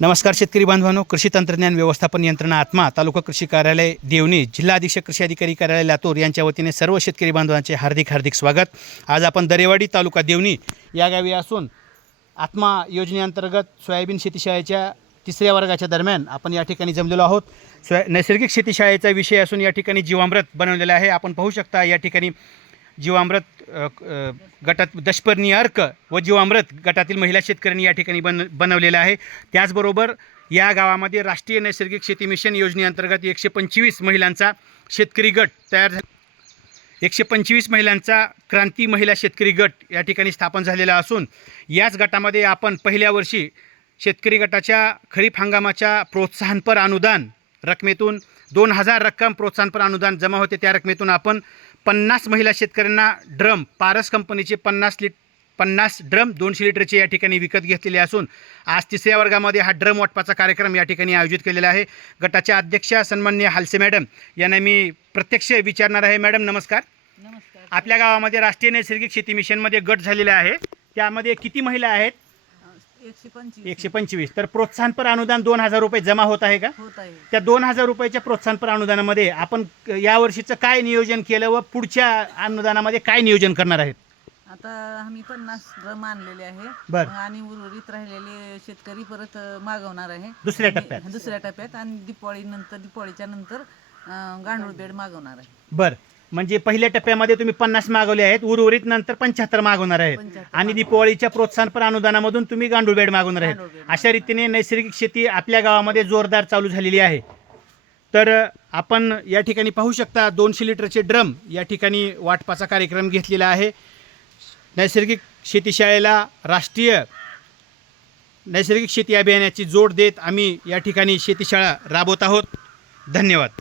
नमस्कार शेतकरी बांधवांनो, कृषी तंत्रज्ञान व्यवस्थापन यंत्रणा आत्मा, तालुका कृषी कार्यालय देवणी, जिल्हा अधीक्षक कृषी अधिकारी कार्यालय लातूर यांच्या वतीने सर्व शेतकरी बांधवांचे हार्दिक स्वागत। आज आपण दरेवाडी तालुका देवणी या गावी असून आत्मा योजनेअंतर्गत सोयाबीन शेतीशाळेच्या तिसऱ्या वर्गाच्या दरम्यान आपण या ठिकाणी जमलेलो आहोत। नैसर्गिक शेतीशाळेचा विषय असून या ठिकाणी जीवामृत बनवलेला आहे। आपण पाहू शकता या ठिकाणी जीवामृत गटात दशपर्णी अर्क व जीवामृत गटातील महिला शेतकऱ्यांनी या ठिकाणी बनवलेला आहे। त्याचबरोबर या गावामध्ये राष्ट्रीय नैसर्गिक शेती मिशन योजनेअंतर्गत 125 महिलांचा शेतकरी गट तयार 125 महिलांचा क्रांती महिला शेतकरी गट या ठिकाणी स्थापन झालेला असून याच गटामध्ये आपण पहिल्या वर्षी शेतकरी गटाच्या खरीप हंगामाच्या प्रोत्साहनपर अनुदान रकमेतून 2000 रक्कम प्रोत्साहनपर अनुदान जमा होते। त्या रकमेतून आपण 50 महिला शेतकऱ्यांना ड्रम पारस कंपनीचे 50 ड्रम 200 लिटरचे या ठिकाणी विकत घेतलेले असून आज तिसऱ्या वर्गामध्ये हा ड्रम वाटपाचा कार्यक्रम या ठिकाणी आयोजित केलेला आहे। गटाच्या अध्यक्षा सन्माननीय हालसे मॅडम यांना मी प्रत्यक्ष विचारणार आहे। मॅडम नमस्कार। नमस्कार। आपल्या गावामध्ये राष्ट्रीय नैसर्गिक शेती मिशनमध्ये गट झालेले आहे, त्यामध्ये किती महिला आहेत? 125। तर प्रोत्साहनपर अनुदान 2000 रुपये जमा होत आहे का? होत आहे। त्या 2000 रुपयाच्या प्रोत्साहनपर अनुदानामध्ये आपण या वर्षीचं काय नियोजन केलं व पुढच्या अनुदानामध्ये काय नियोजन करणार आहेत? आता आम्ही 50 ड्रम आणलेले आहे बरं. आणि उर्वरित राहिलेले शेतकरी परत मागवणार आहे दुसऱ्या आणि दुसऱ्या टप्प्यात आणि दिवाळीच्या नंतर गांडूळ बेड मागवणार आहे। बरं, म्हणजे पहिल्या टप्प्यामध्ये तुम्ही 50 मागवले आहेत, उर्वरित नंतर 75 मागवणार आहेत 75 आणि दिवाळीच्या प्रोत्साहनपर अनुदानामधून तुम्ही गांडूळ बेड मागवणार आहेत। गांडूळ बेड अशा रीतीने नैसर्गिक शेती आपल्या गावामध्ये जोरदार चालू झालेली आहे। तर आपण या ठिकाणी पाहू शकता 200 लिटरचे ड्रम या ठिकाणी वाटपाचा कार्यक्रम घेतलेला आहे। नैसर्गिक शेतीशाळेला राष्ट्रीय नैसर्गिक शेती अभियानाची जोड देत आम्ही या ठिकाणी शेतीशाळा राबवत आहोत। धन्यवाद।